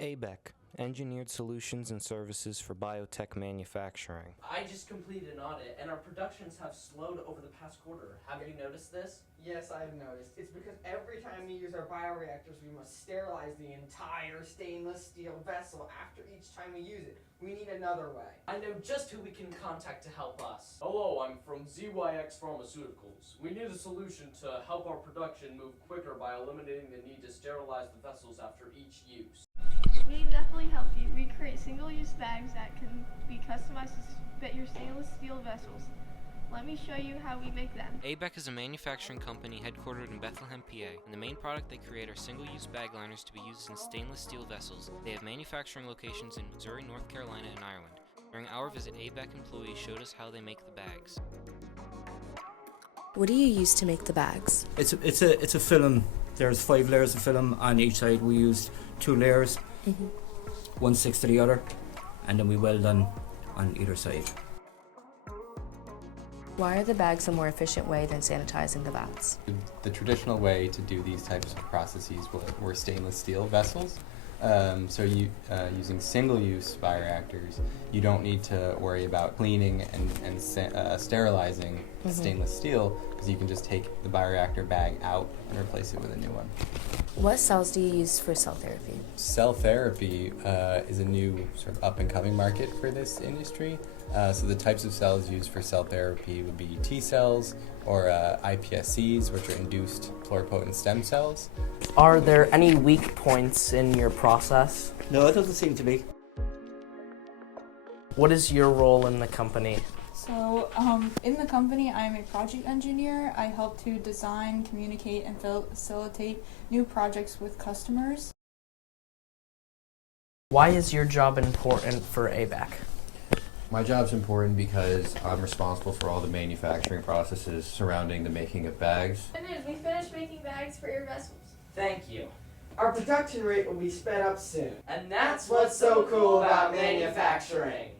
ABEC, Engineered Solutions and Services for Biotech Manufacturing. I just completed an audit, and our productions have slowed over the past quarter. Have you noticed this? Yes, I've noticed. It's because every time we use our bioreactors, we must sterilize the entire stainless steel vessel after each time we use it. We need another way. I know just who we can contact to help us. Hello, I'm from ZYX Pharmaceuticals. We need a solution to help our production move quicker by eliminating the need to sterilize the vessels after each use. We can definitely help you. We create single-use bags that can be customized to fit your stainless steel vessels. Let me show you how we make them. ABEC is a manufacturing company headquartered in Bethlehem, PA, and the main product they create are single-use bag liners to be used in stainless steel vessels. They have manufacturing locations in Missouri, North Carolina, and Ireland. During our visit, ABEC employees showed us how they make the bags. What do you use to make the bags? It's a film. There's 5 layers of film on each side. We used 2 layers, 1/6 to the other, and then we weld on either side. Why are the bags a more efficient way than sanitizing the vats? The traditional way to do these types of processes were stainless steel vessels. Using single-use bioreactors, you don't need to worry about cleaning and sterilizing stainless steel, because you can just take the bioreactor bag out and replace it with a new one. What cells do you use for cell therapy? Cell therapy is a new sort of up-and-coming market for this industry. So the types of cells used for cell therapy would be T cells or iPSCs, which are induced pluripotent stem cells. Are there any weak points in your process? No, it doesn't seem to be. What is your role in the company? So, in the company, I'm a project engineer. I help to design, communicate, and facilitate new projects with customers. Why is your job important for ABEC? My job's important because I'm responsible for all the manufacturing processes surrounding the making of bags. Good news, we finished making bags for your vessels. Thank you. Our production rate will be sped up soon. And that's what's so cool about manufacturing.